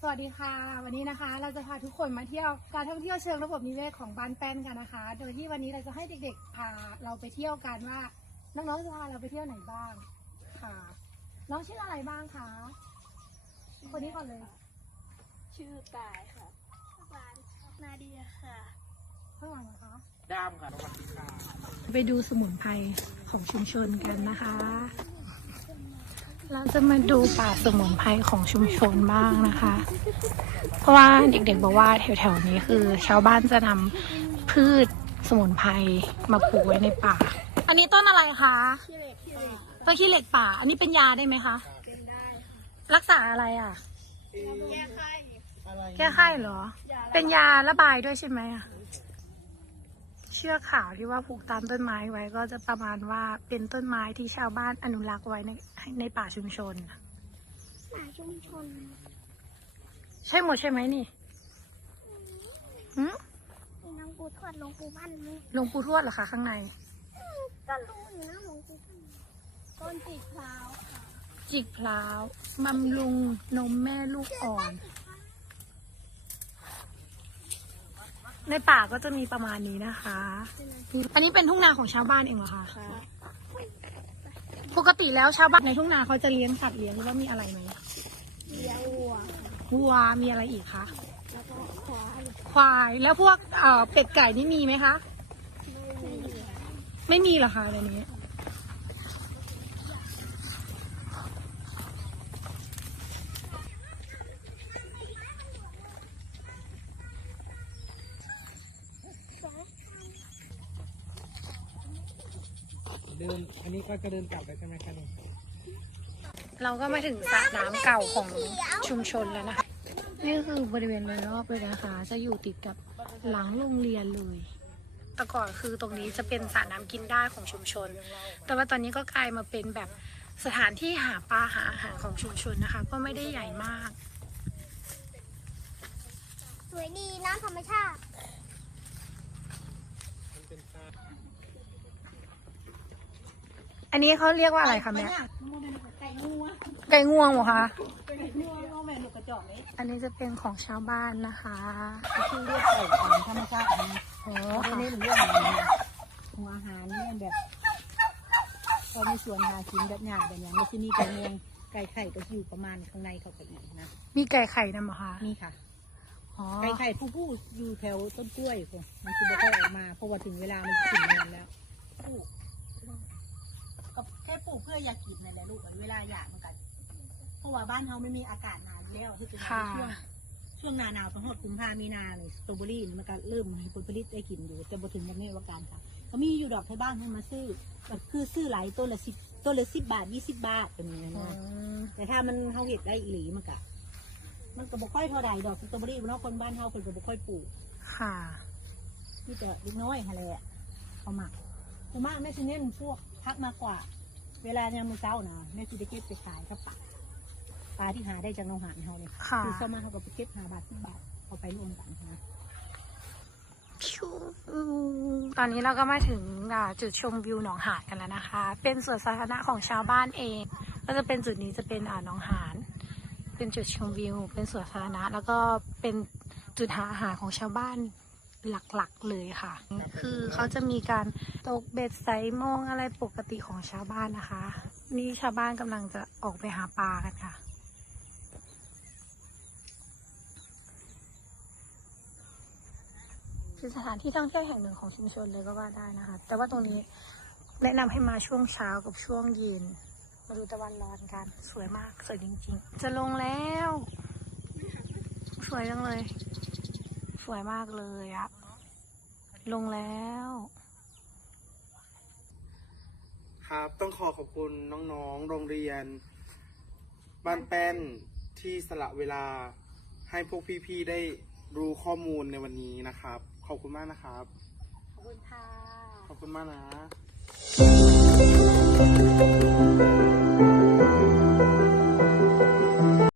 สวัสดีค่ะวันนี้นะคะเราจะพาทุกคนมาเที่ยวการท่องเที่ยวเชิงระบบนิเวศของบ้านแป้นกันนะคะโดยที่วันนี้เราจะให้เด็กๆพาเราไปเที่ยวกันว่าน้องๆจะพาเราไปเที่ยวไหนบ้างค่ะน้องชื่ออะไรบ้างคะคนนี้ก่อนเลยชื่อกายค่ะร้านนาเดียค่ะข้างหลังนะคะดามค่ะสวัสดีค่ะไปดูสมุนไพรของชุมชนกันนะคะเราจะมาดูป่าสมุนไพรของชุมชนบ้างนะคะ เพราะว่าเด็กๆบอกว่าแถวๆนี้คือชาวบ้านจะนำพืชสมุนไพรมาปลูกไว้ในป่าอันนี้ต้นอะไรคะต้นขี้เหล็กป่าอันนี้เป็นยาได้ไหมคะเป็นได้รักษาอะไรอ่ะแก้ไข้แก้ไข้เหรอเป็นยาระบายด้วยใช่ไหมอ่ะเชือกขาวที่ว่าผูกตามต้นไม้ไว้ก็จะประมาณว่าเป็นต้นไม้ที่ชาวบ้านอนุรักษ์ไว้ในป่าชุมชนป่าชุมชนใช่หมดใช่ไหมนี่มีน้องปูทวดหลวงปู่พันไหมหลวงปู่ทวดเหรอคะข้างในก็รู้อยู่นะหลวงปู่พันต้นจิกพร้าวค่ะจิกพร้าวบำรุงนมแม่ลูกอ่อนในป่าก็จะมีประมาณนี้นะคะ อันนี้เป็นทุ่งนาของชาวบ้านเองเหรอคะปกติแล้วชาวบ้านในทุ่งนาเขาจะเลี้ยงสัตว์เลี้ยงหรือว่ามีอะไรไหมเลี้ยงวัววัวมีอะไรอีกคะแล้วก็ควายแล้วพวกเป็ดไก่นี่มีไหมคะไม่มีเหรอคะในนี้เดินอันนี้ก็จะเดินกลับไปใช่ไหมคะนี่เราก็มาถึงสระน้ำเก่าของชุมชนแล้วนะคะนี่คือบริเวณโดยรอบเลยนะคะจะอยู่ติดกับหลังโรงเรียนเลยแต่ก่อนคือตรงนี้จะเป็นสระน้ำกินได้ของชุมชนแต่ว่าตอนนี้ก็กลายมาเป็นแบบสถานที่หาปลาหาอาหารของชุมชนนะคะก็ไม่ได้ใหญ่มากสวยดีน้ำธรรมชาติอันนี้เขาเรียกว่าอะไรคะแม่ไก่งวงเหรอคะอันนี้จะเป็นของชาวบ้านนะคะที่เรียกไก่ตามธรรมชาตินะโอ้ไม่ได้เรื่องของอาหารเนี่ยแบบพอมีส่วนหากินแบบหยาบแบบอย่างในที่นี่ไก่เมืองไก่ไข่ก็อยู่ประมาณข้างในเขาก็อีกนะมีไก่ไข่นะหมอคะนี่ค่ะไก่ไข่ผู้อยู่แถวต้นกล้วยค่ะมันคือไม่ค่อยออกมาเพราะว่าถึงเวลามันถึงงานแล้วปลูกก็แค่ปลูกเพื่ออยากกินนั่นแหละลูกเวลาอยากมันกันเพราะว่าบ้านเขาไม่มีอากาศหนาวแล้วที่จะช่วงหน้าหนาวต้องหดกุมภามีนาเลยสตรอเบอรี่มันก็เริ่มมีผลผลิตได้กินอยู่แต่พอถึงวันนี้ว่าการค่ะเขามีอยู่ดอกไทยบ้านให้มาซื้อแบบคือซื้อหลายต้นละ10 บาท20 บาทเป็นอย่างนี้แต่ถ้ามันเขาเห็ดได้อีหลีมันก็บ่ค่อยเท่าใดดอกสตรอเบอรี่เพราะคนบ้านเขาเป็นก็บ่ค่อยปลูกค่ะที่แต่เล็กน้อยอะไรอ่ะเขาหมักแต่มากแม่ซีเน้นพวกพักมากกว่าเวลาเนี่ยมือเช้านะแม่ซีได้เก็บไปขายครับปลาที่หาได้จากโรงหารเขาเนี่ยคือเข้ามาเขาก็ไปเก็บ5 บาท10 บาทเอาไปรวมกันนะตอนนี้เราก็มาถึงจุดชมวิวหนองหานกันแล้วนะคะเป็นสวนสาธารณะของชาวบ้านเองก็จะเป็นจุดนี้จะเป็นหนองหานเป็นจุดชมวิวเป็นสวนสาธารณะแล้วก็เป็นจุดหาอาหารของชาวบ้านหลักๆเลยค่ะคือเขาจะมีการตกเบ็ดไซมองอะไรปกติของชาวบ้านนะคะนี่ชาวบ้านกำลังจะออกไปหาปลากันค่ะเป็นสถานที่ท่องเที่ยวแห่งหนึ่งของชุมชนเลยก็ว่าได้นะคะแต่ว่าตรงนี้แนะนำให้มาช่วงเช้ากับช่วงเย็นมาดูตะวันร้อนกันสวยมากสวยจริงๆจะลงแล้วสวยจังเลยสวยมากเลยอะลงแล้วครับต้องขอบคุณน้องๆโรงเรียนบ้านแป้นที่สละเวลาให้พวกพี่ๆได้รู้ข้อมูลในวันนี้นะครับขอบคุณมากนะครับขอบคุณค่ะขอบคุณมากนะ